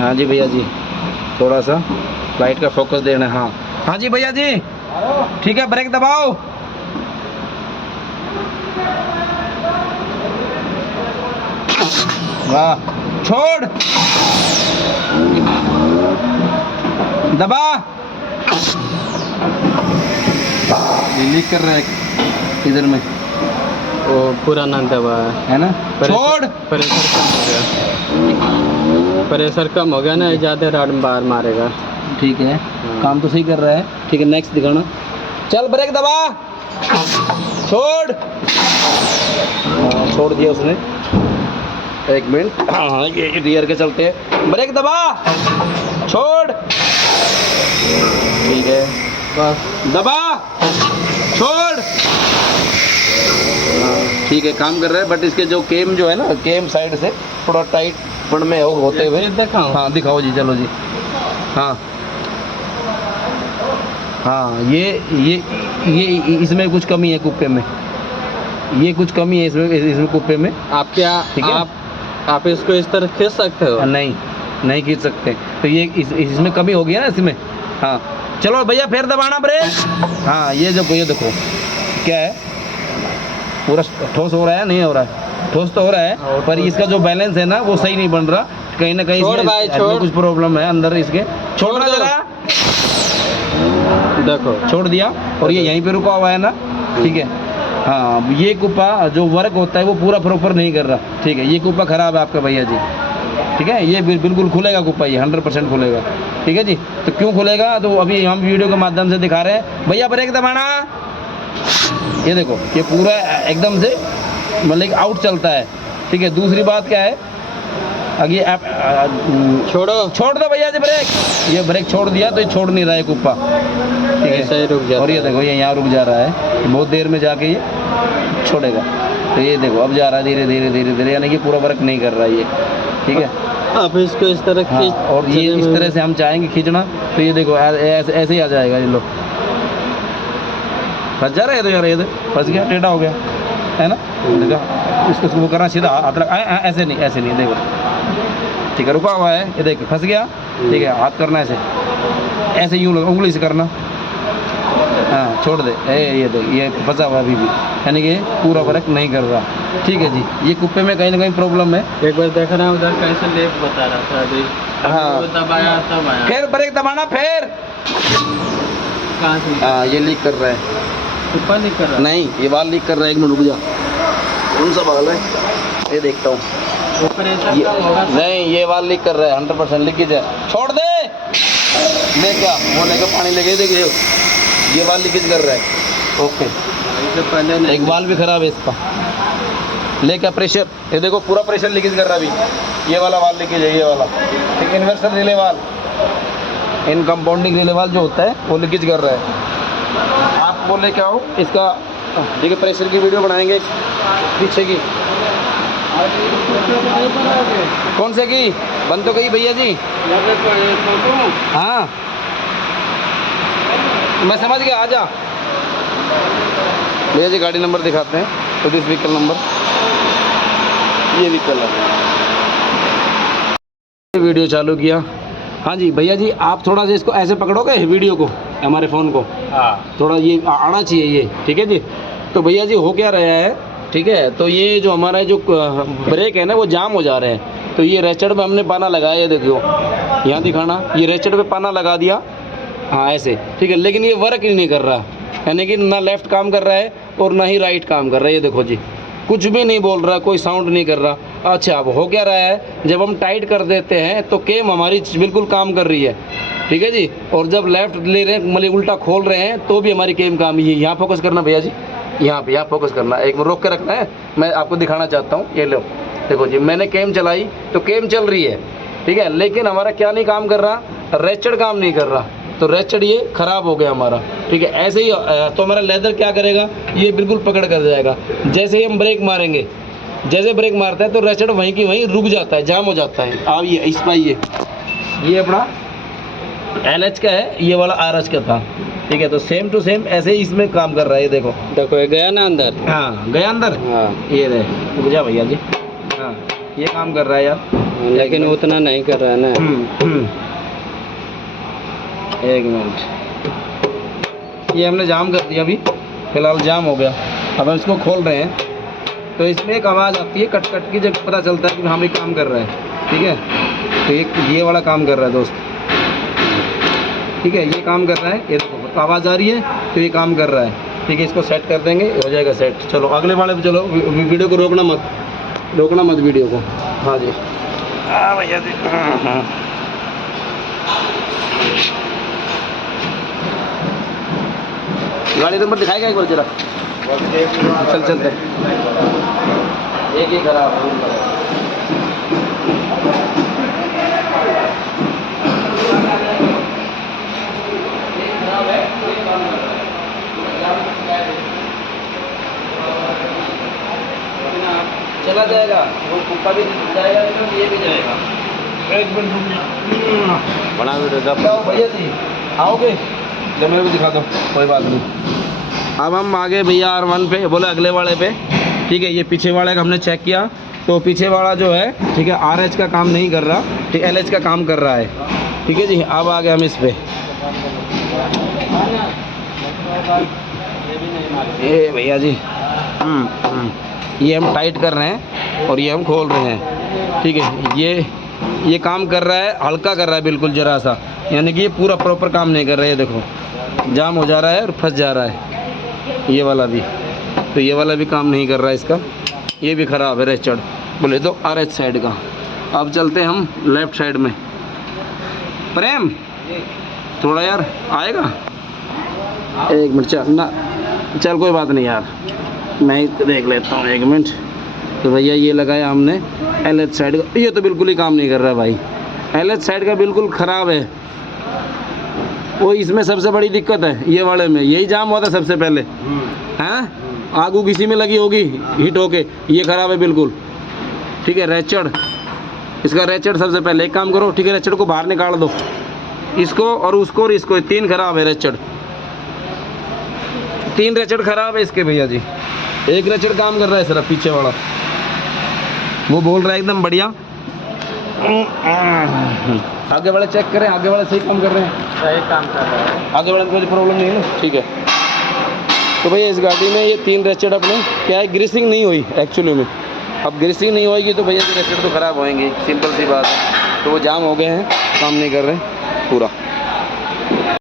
हाँ जी भैया जी, थोड़ा सा लाइट का फोकस देना है। हाँ हाँ जी भैया जी, ठीक है, ब्रेक दबाओ। वाह, छोड़, दबा। लीक कर रहा है इधर में, वो पूरा ना दबा है ना। छोड़, प्रेशर कम हो गया, प्रेशर कम हो गया ना, ज़्यादा रॉड बार मारेगा। ठीक है, काम तो सही कर रहा है। ठीक है, नेक्स्ट दिखाना। चल, ब्रेक दबा, छोड़। हाँ, छोड़ दिया उसने। एक मिनट, हाँ ये रियर के चलते हैं। ब्रेक दबा, छोड़। ठीक है, बस दबा, छोड़। हाँ, ठीक है, काम कर रहा है। बट इसके जो केम जो है ना, केम साइड से थोड़ा टाइट पड़ में होते हुए। दिखाओ। हाँ दिखाओ जी, चलो जी। हाँ हाँ, ये इसमें कुछ कमी है कुप्पे में, ये कुछ कमी है इसमें कुप्पे में। आप क्या, ठीक है, आप इसको इस तरह खींच सकते हो? नहीं, नहीं खींच सकते। तो ये इसमें कमी हो गई है ना इसमें। हाँ चलो भैया, फिर दबाना ब्रेक। हाँ, ये देखो क्या है, पूरा ठोस हो रहा है, नहीं हो रहा है? ठोस तो हो रहा है, पर इसका जो बैलेंस है ना वो सही नहीं बन रहा। कहीं ना कहीं छोड़ भाई, छोड़। कुछ प्रॉब्लम है अंदर इसके। छोड़ना जरा, देखो, छोड़ दिया। और ये यहीं पे रुका हुआ है ना, ठीक है। हाँ, ये कुप्पा जो वर्क होता है वो पूरा प्रॉपर नहीं कर रहा। ठीक है, ये कुप्पा खराब है आपका भैया जी। ठीक है, ये बिल्कुल खुलेगा कुप्पा, ये 100% खुलेगा। ठीक है जी। तो क्यों खुलेगा, तो अभी हम वीडियो के माध्यम से दिखा रहे हैं। भैया ब्रेक दबाना। ये देखो, ये पूरा एकदम से मतलब आउट चलता है। ठीक है, दूसरी बात क्या है, अगर ये आप छोड़ दो भैया जी ब्रेक। ये ब्रेक छोड़ दिया तो ये छोड़ नहीं रहा है कुप्पा। ठीक है, सही रुक जाता। और ये देखो, ये यहाँ रुक जा रहा है, बहुत देर में जाके ये छोड़ेगा। तो ये देखो, अब जा रहा है धीरे धीरे धीरे धीरे, यानी कि पूरा वर्क नहीं कर रहा है ये। ठीक है, आप इसको इस तरह खींच। हाँ, और ये इस तरह से हम चाहेंगे खींचना, तो ये देखो ऐसे ही आ जाएगा। ये लो, फंस जा रहा है तो यार, ये फंस गया, टेढ़ा हो गया, है ना। देखो, इसको वो करना सीधा, हाथ लगा, ऐसे नहीं, ऐसे नहीं, देखो। ठीक है, रुका हुआ है, ये देखो फंस गया। ठीक है, हाथ करना ऐसे, ऐसे यूँ लगा, उंगली से करना। हाँ, छोड़ दे। ये देख, ये फंसा हुआ अभी भी, यानी कि पूरा वर्क नहीं कर रहा। ठीक है जी, ये कुप्पे में कहीं ना कहीं प्रॉब्लम है। एक बार देखना उधर कैसे लेप बता रहा था अभी। हाँ, दबाया तब आया, फिर ब्रेक दबाना, फिर। कहाँ से? हाँ, ये लीक कर रहा है। कुप्पा नहीं कर रहा? नहीं, ये बाल लीक कर रहा है। एक मिनट रुक जा, कौन सा बाल है ये देखता हूँ। नहीं, ये बाल लीक कर रहा है, 100% लीकेज है। छोड़ दे, ले क्या वो लेकर पानी लगे, देखिए ये बाल लीकेज कर रहा है। ओके, इससे पहले एक बाल भी खराब है इसका। ले क्या प्रेशर, ये देखो पूरा प्रेशर लीकेज कर रहा है अभी। ये वाला वाल लीकेज है, ये वाला। एक इन्वर्टर रिले वाल, इन कंपाउंडिंग रिले वाल जो होता है वो लीकेज कर रहा है। आप वो लेके आओ इसका, देखिए प्रेशर की वीडियो बनाएंगे पीछे की। कौन से की बंद तो गई भैया जी। हाँ, मैं समझ गया, आ जा भैया जी। गाड़ी नंबर दिखाते हैं, तो दिस व्हीकल नंबर, ये व्हीकल है। वीडियो चालू किया। हाँ जी भैया जी, आप थोड़ा सा इसको ऐसे पकड़ोगे वीडियो को, हमारे फ़ोन को। हाँ, थोड़ा ये आना चाहिए ये। ठीक है जी। तो भैया जी हो क्या रहा है, ठीक है, तो ये जो हमारा जो ब्रेक है ना वो जाम हो जा रहे हैं। तो ये रेचड़ में हमने पाना लगाया, ये देखो यहाँ दिखाना, ये रेचड़ पे पाना लगा दिया। हाँ ऐसे, ठीक है, लेकिन ये वर्क ही नहीं कर रहा, यानी कि ना लेफ़्ट काम कर रहा है और ना ही राइट काम कर रहा है। ये देखो जी, कुछ भी नहीं बोल रहा, कोई साउंड नहीं कर रहा। अच्छा, अब हो क्या रहा है, जब हम टाइट कर देते हैं तो केम हमारी बिल्कुल काम कर रही है। ठीक है जी, और जब लेफ़्ट ले रहे हैं, मतलब उल्टा खोल रहे हैं, तो भी हमारी केम काम ही है। यहाँ फोकस करना भैया जी, यहाँ पे, यहाँ फोकस करना। एक मिनट रोक के रखना है, मैं आपको दिखाना चाहता हूँ। ये लो, देखो जी, मैंने केम चलाई तो केम चल रही है। ठीक है, लेकिन हमारा क्या नहीं काम कर रहा, रेचड़ काम नहीं कर रहा। तो रेचड़ ये ख़राब हो गया हमारा। ठीक है, ऐसे ही तो हमारा लेदर क्या करेगा, ये बिल्कुल पकड़ कर जाएगा। जैसे ही हम ब्रेक मारेंगे, जैसे ब्रेक मारता है तो रेचड़ वहीं की वहीं रुक जाता है, जाम हो जाता है। अब ये इस पर ये अपना LH का है, ये वाला RH का था। ठीक है, तो सेम टू सेम ऐसे ही इसमें काम कर रहा है। ये देखो, देखो ये गया ना अंदर। हाँ गया अंदर। हाँ, ये रहे, रुक जा भैया जी। हाँ, ये काम कर रहा है यार। लेकिन उतना नहीं कर रहा है ना। एक मिनट, ये हमने जाम कर दिया, अभी फिलहाल जाम हो गया। अब हम इसको खोल रहे हैं तो इसमें एक आवाज़ आती है कट कट की, जब पता चलता है कि हाँ भाई काम कर रहा है। ठीक है, तो ये वाला काम कर रहा है दोस्त। ठीक है, ये काम कर रहा है, ये देखो आवाज़ आ रही है तो ये काम कर रहा है। ठीक है, इसको सेट कर देंगे, हो जाएगा सेट। चलो अगले वाले पे चलो, वीडियो को रोकना मत वीडियो को। हाँ जी, हाँ भैया जी, हाँ। गाड़ी नंबर दिखाएगा एक बार जरा। चल चलते, एक ही खराब है। चला जाएगा, वो कुप्पा भी जाएगा, लेकिन ये भी जाएगा। एक मिनट बना वीडियो भैया जी, आओगे जब मेरे को दिखा दो, कोई बात नहीं। अब हम आ गए भैया R1 पे, बोले अगले वाले पे। ठीक है, ये पीछे वाले का हमने चेक किया तो पीछे वाला जो है, ठीक है, RH का काम नहीं कर रहा, ठीक, LH का काम कर रहा है। ठीक है जी, अब आ गए हम इस पे। ये भैया जी, ये हम टाइट कर रहे हैं और ये हम खोल रहे हैं। ठीक है, ये काम कर रहा है, हल्का कर रहा है बिल्कुल ज़रा सा, यानी कि ये पूरा प्रॉपर काम नहीं कर रहा है। ये देखो जाम हो जा रहा है और फंस जा रहा है। ये वाला भी, तो ये वाला भी काम नहीं कर रहा है इसका, ये भी ख़राब है रेचड़, बोले तो RH साइड का। अब चलते हैं हम लेफ़्ट साइड में। प्रेम थोड़ा यार आएगा, एक मिनट, चल ना, चल कोई बात नहीं यार, मैं ही देख लेता हूँ, एक मिनट। तो भैया ये लगाया हमने LH साइड का, ये तो बिल्कुल ही काम नहीं कर रहा है भाई, LH साइड का बिल्कुल ख़राब है। वो इसमें सबसे बड़ी दिक्कत है, ये वाले में यही जाम हुआ था सबसे पहले। हैं, आग उग इसी में लगी होगी हीट होके, ये ख़राब है बिल्कुल। ठीक है, रेचड़, इसका रेचड़ सबसे पहले एक काम करो। ठीक है, रेचड़ को बाहर निकाल दो, इसको और उसको और इसको, तीन ख़राब है रेचड़, तीन रेचड़ ख़राब है इसके भैया जी। एक रेचड़ काम कर रहा है सिर्फ पीछे वाला, वो बोल रहा है एकदम बढ़िया। आगे वाले चेक करें, आगे वाले सही काम कर रहे हैं, सही काम कर रहा है, आगे वाले में कोई प्रॉब्लम नहीं है ना। ठीक है, तो भैया इस गाड़ी में ये तीन रेचड़ अपने क्या है, ग्रीसिंग नहीं हुई एक्चुअली में। अब ग्रीसिंग नहीं होएगी तो भैया रेचड़ तो ख़राब होएंगे, सिंपल सी बात है। तो वो जाम हो गए हैं, काम नहीं कर रहे पूरा।